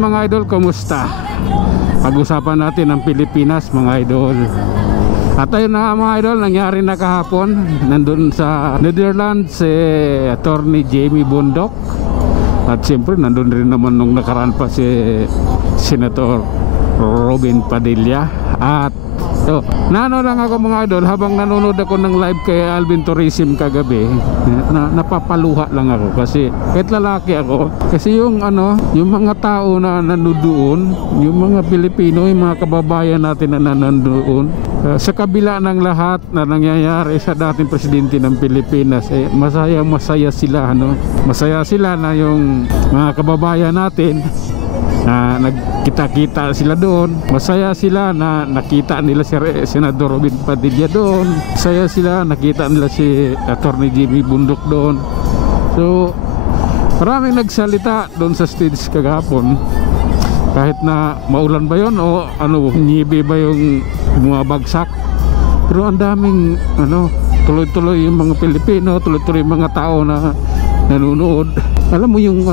mga idol, kumusta? Pag-usapan natin ang Pilipinas mga idol. At ayun na mga idol, nangyari na kahapon. Nandun sa Netherlands si Attorney Jamie Bondoc. At siyempre nandun rin naman nung nakaraan pa si Senator Robin Padilla. At so, naano lang ako mga idol, habang nanonood ako ng live kay Alvin Tourism kagabi, napapaluha lang ako kasi kahit lalaki ako, kasi yung mga tao na nandoon, yung mga Pilipino, yung mga kababayan natin na nandoon, sa kabila ng lahat na nangyayari sa dating presidente ng Pilipinas, masaya sila, masaya sila na yung mga kababayan natin na nagkita-kita sila doon. Masaya sila na nakita nila si Senador Robin Padilla doon. Masaya sila nakita nila si Attorney Jamie Bondoc doon. So maraming nagsalita doon sa stage kagapon. Kahit na maulan ba yun o nyibi ba yung bumabagsak, pero ang daming tuloy-tuloy yung mga Pilipino, tuloy-tuloy yung mga tao na nanonood. Alam mo yung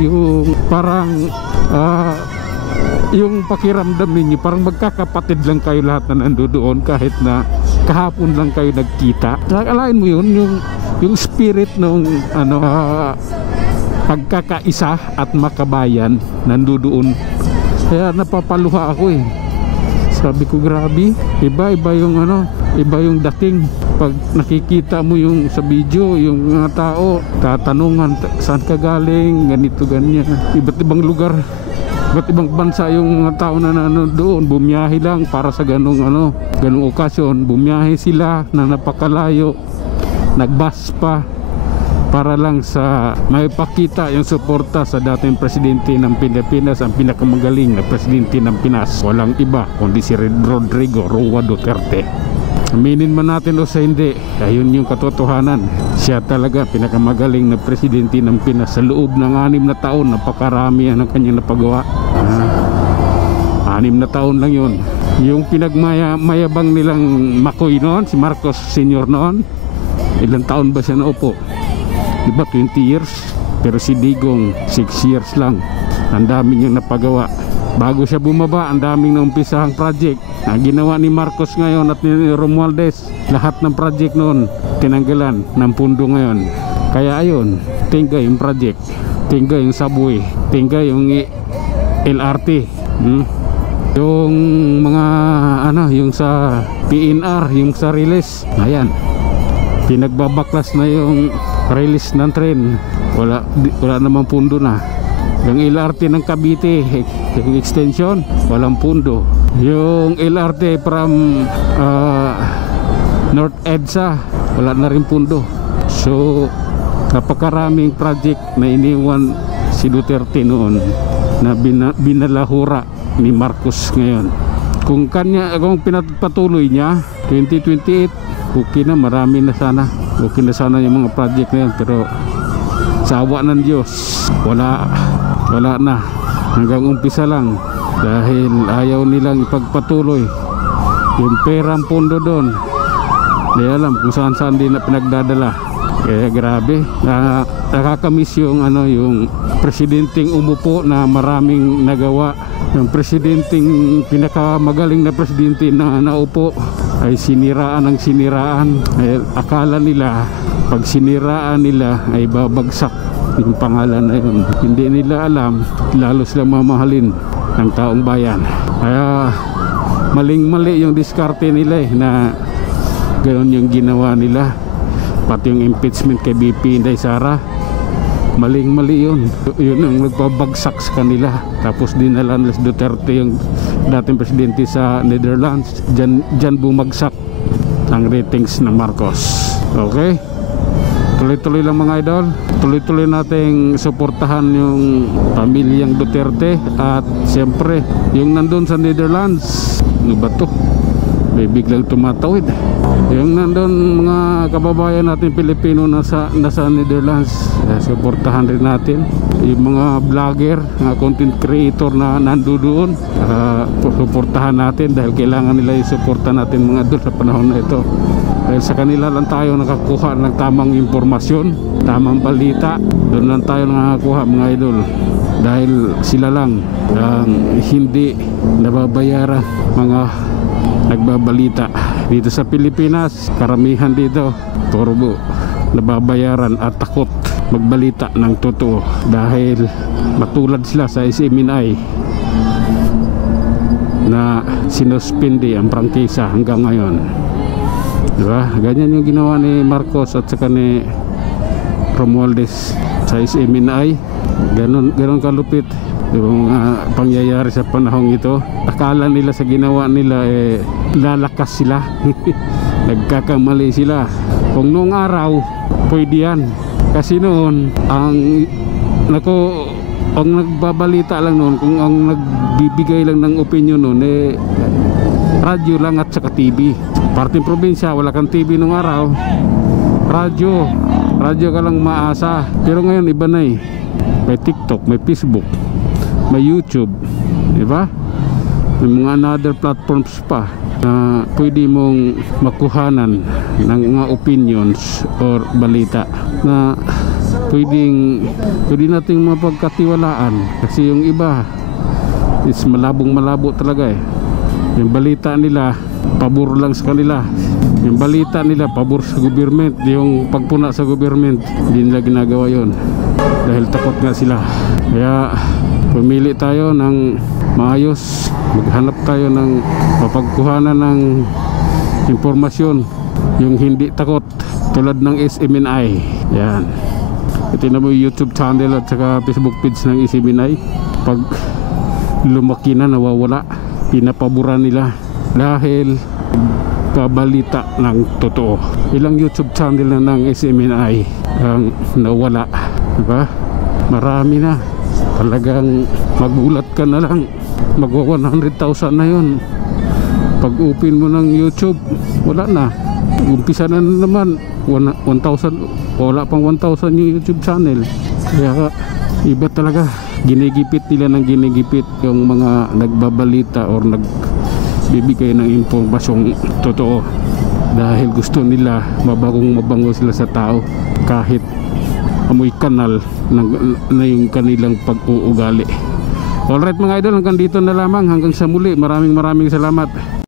yung parang yung pakiramdam ninyo, parang magkakapatid lang kayo lahat na nandoon kahit na kahapon lang kayo nagkita. Nakalain mo yun, yung spirit ng pagkakaisa at makabayan nandoon. Kaya napapaluha ako eh. Sabi ko grabe, iba yung dating. Pag nakikita mo yung sa video, yung mga tao tatanungan saan ka galing, ganito ganyan, iba't ibang lugar, iba't ibang bansa yung mga tao na doon, bumiyahe lang para sa ganung okasyon, bumiyahe sila na napakalayo, nagbus pa para lang sa may pakita yung suporta sa dating presidente ng Pilipinas, ang pinakamagaling na presidente ng Pinas, walang iba kundi si Rodrigo Roa Duterte. Aminin man natin o sa hindi, ayun yung katotohanan. Siya talaga pinakamagaling na presidente ng Pinas sa loob ng 6 na taon. Napakarami ang kanyang napagawa. 6 na taon lang yun. Yung pinagmayabang nilang Makoy noon, si Marcos Sr. noon, ilang taon ba siya naupo? Diba 20 years? Pero si Digong 6 years lang. Ang dami niyang napagawa. Bago siya bumaba, ang daming naumpisahang project. Ang ginawa ni Marcos ngayon at ni Romualdez, lahat ng project noon tinanggalan ng pundo ngayon. Kaya ayun, tingga yung project, tingga yung subway, tingga yung LRT, yung mga yung sa PNR, yung sa release. Ayan, pinagbabaklas na yung release ng tren. Wala namang pundo na. Yung LRT ng Cavite, yung extension, walang pundo. Yung LRT from North EDSA, wala na rin pundo. So napakaraming project na iniwan si Duterte noon na binalahura ni Marcos ngayon. Kung pinagpatuloy niya 2028, okay na, marami na sana. Okay na sana yung mga project na yan, pero sa awa ng Diyos, wala na, hanggang umpisa lang dahil ayaw nilang ipagpatuloy yung perang pondo doon. Di alam kung saan din na pinagdadala. Kaya grabe, nakakamiss yung yung presidenteng umupo na maraming nagawa. Yung presidenteng pinakamagaling na presidente na naupo ay siniraan ng siniraan. Akala nila pag siniraan nila ay babagsak yung pangalan na yun. Hindi nila alam, lalo silang mamahalin ng taong bayan. Kaya maling-mali yung diskarte nila na ganoon yung ginawa nila. Pati yung impeachment kay BP Inday Sara, maling-mali yun. Yun ang nagpabagsak sa kanila. Tapos dinala nila si Duterte, yung dating presidente sa Netherlands. Diyan bumagsak ang ratings ng Marcos. Okay, tuloy-tuloy lang mga idol, tuloy-tuloy nating suportahan yung pamilyang Duterte. At siyempre yung nandun sa Netherlands, ano ba to? May biglang tumatawid. Yung nandun mga kababayan natin Pilipino nasa Netherlands, suportahan rin natin. Yung mga vlogger, mga content creator na nandoon, suportahan natin dahil kailangan nila yung suporta natin mga idol sa panahon na ito. Dahil sa kanila lang tayo nakakuha ng tamang impormasyon, tamang balita. Doon lang tayo nakakuha mga idol. dahil sila lang ang hindi nababayaran mga nagbabalita. Dito sa Pilipinas, karamihan dito turbo nababayaran at takot magbalita ng totoo dahil matulad sila sa SMNI na sinuspindi ang prangkisa hanggang ngayon, diba? Ganyan yung ginawa ni Marcos at saka ni Romualdez sa SMNI. Ganon kalupit yung pangyayari sa panahong ito. Akala nila sa ginawa nila lalakas sila. Nagkakamali sila. Kung noong araw pwede yan, kasi noon ang nagbabalita lang noon, kung ang nagbibigay lang ng opinion noon radyo lang at saka TV. Parting probinsya, wala kang TV noong araw, radyo ka lang maasa. Pero ngayon iba na may TikTok, may Facebook, may YouTube, diba? May mga another platforms pa na pwede mong makuhanan ng mga opinions or balita na pwede nating mapagkatiwalaan. Kasi yung iba is malabo talaga yung balita nila pabor lang sa kanila, yung balita nila pabor sa government, yung pagpuna sa government hindi nila ginagawa yon dahil takot nga sila. Kaya pumili tayo ng maayos, maghanap tayo ng mapagkuhanan ng impormasyon, yung hindi takot, tulad ng SMNI. Yan, ito na mo YouTube channel at saka Facebook page ng SMNI. Pag lumaki na nawawala, pinapaboran nila dahil kabalita ng totoo. Ilang YouTube channel na ng SMNI ang nawala, diba? Marami na, talagang magulat ka na lang. Magwa 100,000 na yun. Pag open mo ng YouTube, wala na. Umpisa na naman 1,000, wala pang 1,000 yung YouTube channel. Kaya iba talaga, ginigipit nila ng ginigipit yung mga nagbabalita or nagbibigay ng impormasyong totoo dahil gusto nila mabango sila sa tao kahit amoy kanal na yung kanilang pag-uugali. Alright mga idol, hanggang dito na lamang, hanggang sa muli. Maraming salamat.